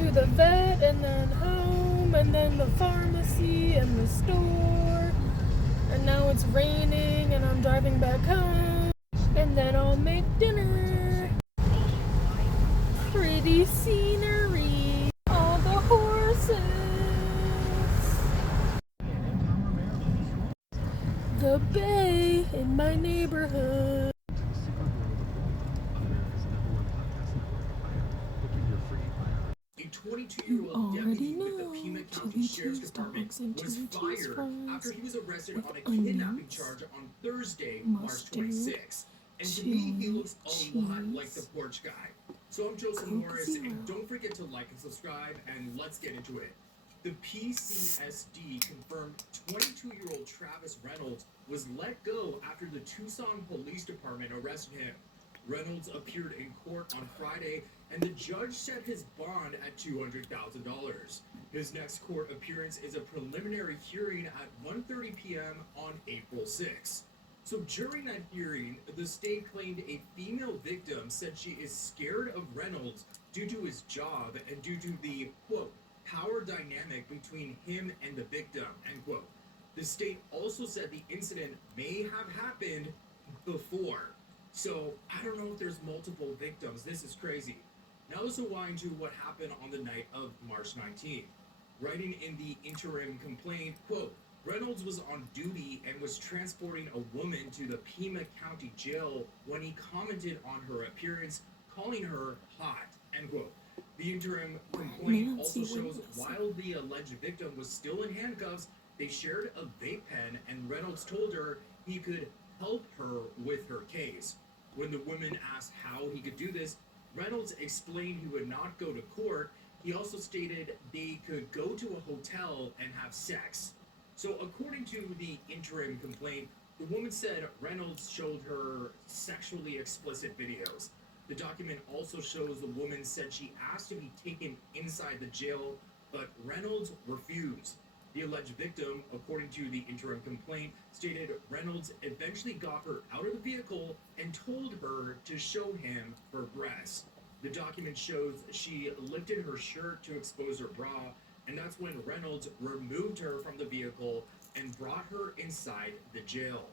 to the vet, and then home, and then the pharmacy, and the store. And now it's raining, and I'm driving back home. And then I'll make dinner. Pretty scenery. All the horses. The bay in my neighborhood. You already know Chilli Cheese dogs and Chilli Cheese fries after he was arrested with on a kidnapping onions, charge on Thursday, March mustard, 26th. And to me, he chili, looks a lot like the cheese, porch guy. So I'm Joseph Coke Morris, Zero. and don't forget to like and subscribe, and let's get into it. The PCSD confirmed 22-year-old Travis Reynolds was let go after the Tucson Police Department arrested him. Reynolds appeared in court on Friday, and the judge set his bond at $200,000. His next court appearance is a preliminary hearing at 1:30 p.m. on April 6. So during that hearing, the state claimed a female victim said she is scared of Reynolds due to his job and due to the, quote, power dynamic between him and the victim, end quote. The state also said the incident may have happened before. So I don't know if there's multiple victims. This is crazy. Now let's rewind to what happened on the night of March 19th. Writing in the interim complaint, quote, Reynolds was on duty and was transporting a woman to the Pima County Jail when he commented on her appearance, calling her hot, end quote. The interim complaint also shows while the alleged victim was still in handcuffs, they shared a vape pen and Reynolds told her he could help her with her case. When the woman asked how he could do this, Reynolds explained he would not go to court. He also stated they could go to a hotel and have sex. So according to the interim complaint, the woman said Reynolds showed her sexually explicit videos. The document also shows the woman said she asked to be taken inside the jail, but Reynolds refused. The alleged victim, according to the interim complaint, stated Reynolds eventually got her out of the vehicle and told her to show him her breasts. The document shows she lifted her shirt to expose her bra, and that's when Reynolds removed her from the vehicle and brought her inside the jail.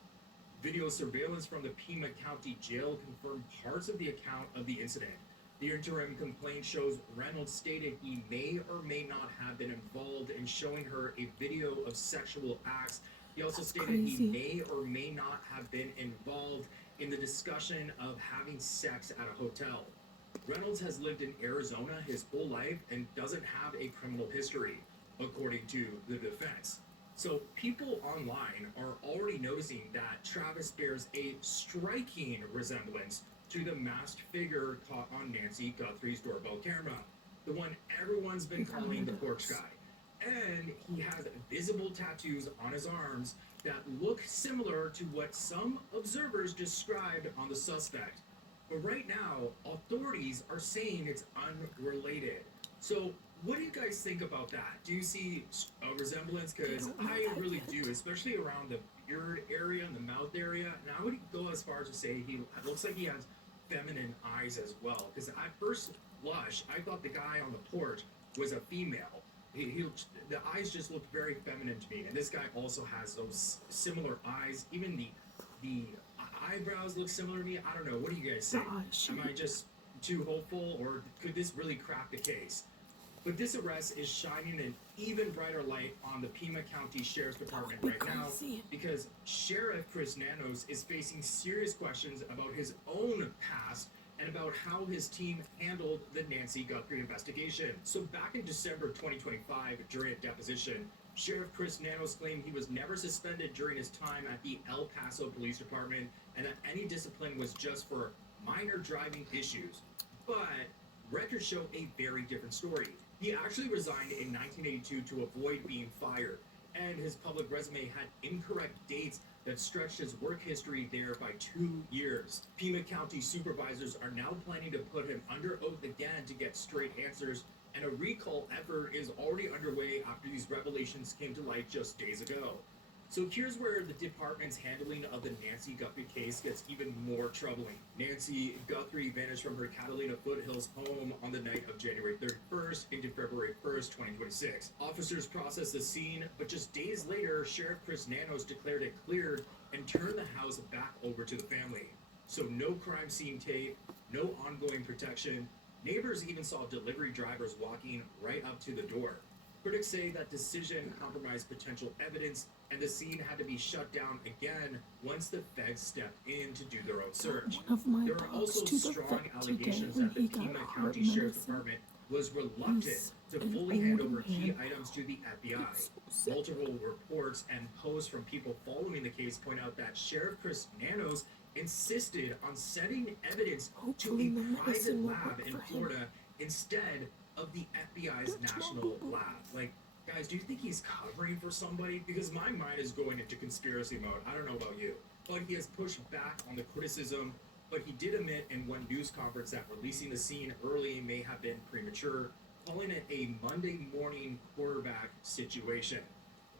Video surveillance from the Pima County Jail confirmed parts of the account of the incident. The interim complaint shows Reynolds stated he may or may not have been involved in showing her a video of sexual acts. He also stated he may or may not have been involved in the discussion of having sex at a hotel. Reynolds has lived in Arizona his whole life and doesn't have a criminal history, according to the defense. So people online are already noticing that Travis bears a striking resemblance to the masked figure caught on Nancy Guthrie's doorbell camera, the one everyone's been calling the porch guy. And he has visible tattoos on his arms that look similar to what some observers described on the suspect. But right now, authorities are saying it's unrelated. So what do you guys think about that? Do you see a resemblance? Because I really do, especially around the beard area and the mouth area. And I would go as far as to say he looks like he has feminine eyes as well. Because at first blush, I thought the guy on the porch was a female. The eyes just looked very feminine to me. And this guy also has those similar eyes. Even the eyebrows look similar to me. I don't know. What do you guys say? Am I just too hopeful, or could this really crack the case? But this arrest is shining an even brighter light on the Pima County Sheriff's Department right now, because Sheriff Chris Nanos is facing serious questions about his own past and about how his team handled the Nancy Guthrie investigation. So back in December 2025, during a deposition, Sheriff Chris Nanos claimed he was never suspended during his time at the El Paso Police Department and that any discipline was just for minor driving issues. But records show a very different story. He actually resigned in 1982 to avoid being fired, and his public resume had incorrect dates that stretched his work history there by 2 years. Pima County supervisors are now planning to put him under oath again to get straight answers, and a recall effort is already underway after these revelations came to light just days ago. So here's where the department's handling of the Nancy Guthrie case gets even more troubling. Nancy Guthrie vanished from her Catalina Foothills home on the night of January 31st into February 1st, 2026. Officers processed the scene, but just days later, Sheriff Chris Nanos declared it cleared and turned the house back over to the family. So no crime scene tape, no ongoing protection. Neighbors even saw delivery drivers walking right up to the door. Critics say that decision compromised potential evidence, and the scene had to be shut down again once the feds stepped in to do their own search. One of my There are dogs also to the strong vet today allegations when that the he got Pima heart County Sheriff's medicine. Department was reluctant He's to an fully hand old over key man. items to the FBI. He's so sick. Multiple reports and posts from people following the case point out that Sheriff Chris Nanos insisted on sending evidence Hopefully to the a private medicine will lab work in for him. Florida instead of the FBI's Don't national know. lab. Like, guys, do you think he's covering for somebody? Because my mind is going into conspiracy mode. I don't know about you. But he has pushed back on the criticism, but he did admit in one news conference that releasing the scene early may have been premature, calling it a Monday morning quarterback situation.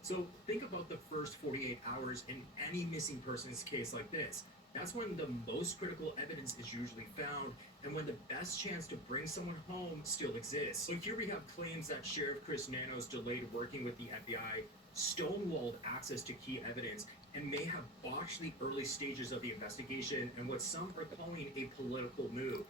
So think about the first 48 hours in any missing persons case like this. That's when the most critical evidence is usually found and when the best chance to bring someone home still exists. So here we have claims that Sheriff Chris Nanos delayed working with the FBI, stonewalled access to key evidence, and may have botched the early stages of the investigation and what some are calling a political move.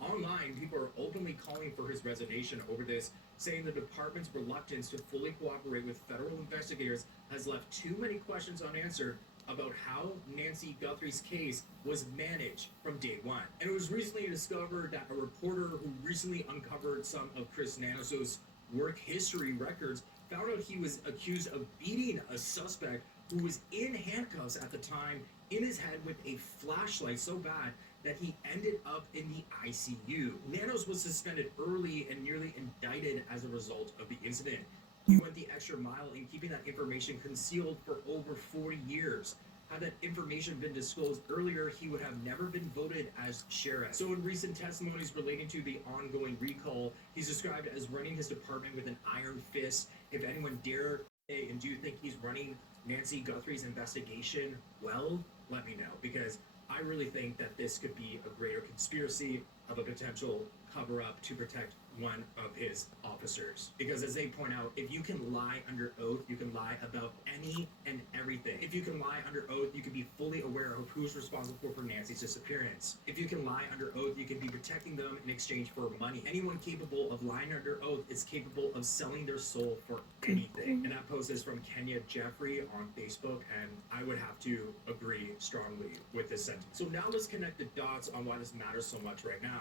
Online, people are openly calling for his resignation over this, saying the department's reluctance to fully cooperate with federal investigators has left too many questions unanswered about how Nancy Guthrie's case was managed from day one. And it was recently discovered that a reporter who recently uncovered some of Chris Nanos' work history records found out he was accused of beating a suspect who was in handcuffs at the time in his head with a flashlight so bad that he ended up in the ICU. Nanos was suspended early and nearly indicted as a result of the incident. He went the extra mile in keeping that information concealed for over 40 years. Had that information been disclosed earlier, he would have never been voted as sheriff. So in recent testimonies relating to the ongoing recall, he's described as running his department with an iron fist. If anyone dare, and do you think he's running Nancy Guthrie's investigation well? Let me know, because I really think that this could be a greater conspiracy of a potential cover-up to protect one of his officers. Because as they point out, if you can lie under oath, you can lie about any and everything. If you can lie under oath, you can be fully aware of who's responsible for Nancy's disappearance. If you can lie under oath, you can be protecting them in exchange for money. Anyone capable of lying under oath is capable of selling their soul for anything. And that post is from Kenya Jeffrey on Facebook, and I would have to agree strongly with this sentence. So now let's connect the dots on why this matters so much right now.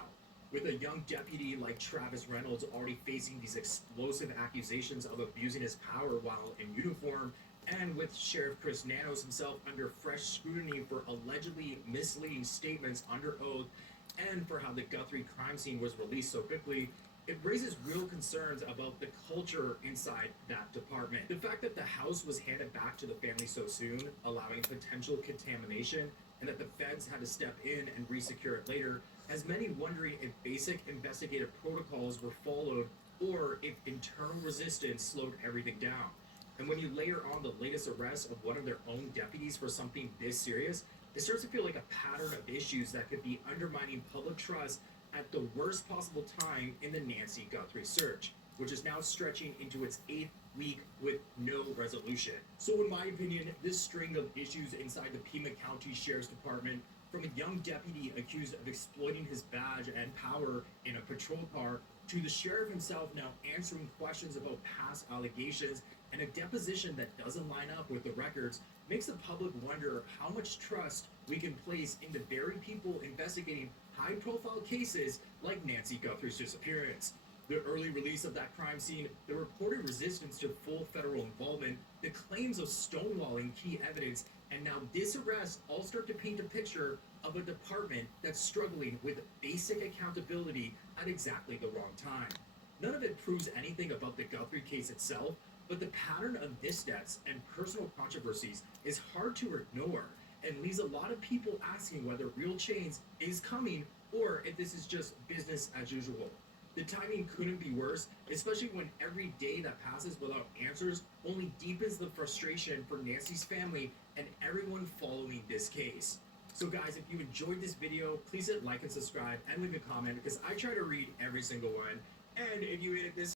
With a young deputy like Travis Reynolds already facing these explosive accusations of abusing his power while in uniform, and with Sheriff Chris Nanos himself under fresh scrutiny for allegedly misleading statements under oath, and for how the Guthrie crime scene was released so quickly, it raises real concerns about the culture inside that department. The fact that the house was handed back to the family so soon, allowing potential contamination, and that the feds had to step in and resecure it later, has many wondering if basic investigative protocols were followed or if internal resistance slowed everything down. And when you layer on the latest arrest of one of their own deputies for something this serious, it starts to feel like a pattern of issues that could be undermining public trust at the worst possible time in the Nancy Guthrie search, which is now stretching into its 8th week with no resolution. So in my opinion, this string of issues inside the Pima County Sheriff's Department, from a young deputy accused of exploiting his badge and power in a patrol car, to the sheriff himself now answering questions about past allegations and a deposition that doesn't line up with the records, makes the public wonder how much trust we can place in the very people investigating high-profile cases like Nancy Guthrie's disappearance. The early release of that crime scene, the reported resistance to full federal involvement, the claims of stonewalling key evidence, and now this arrest all start to paint a picture of a department that's struggling with basic accountability at exactly the wrong time. None of it proves anything about the Guthrie case itself, but the pattern of missteps and personal controversies is hard to ignore and leaves a lot of people asking whether real change is coming or if this is just business as usual. The timing couldn't be worse, especially when every day that passes without answers only deepens the frustration for Nancy's family and everyone following this case. So guys, if you enjoyed this video, please hit like and subscribe and leave a comment because I try to read every single one. And if you made it this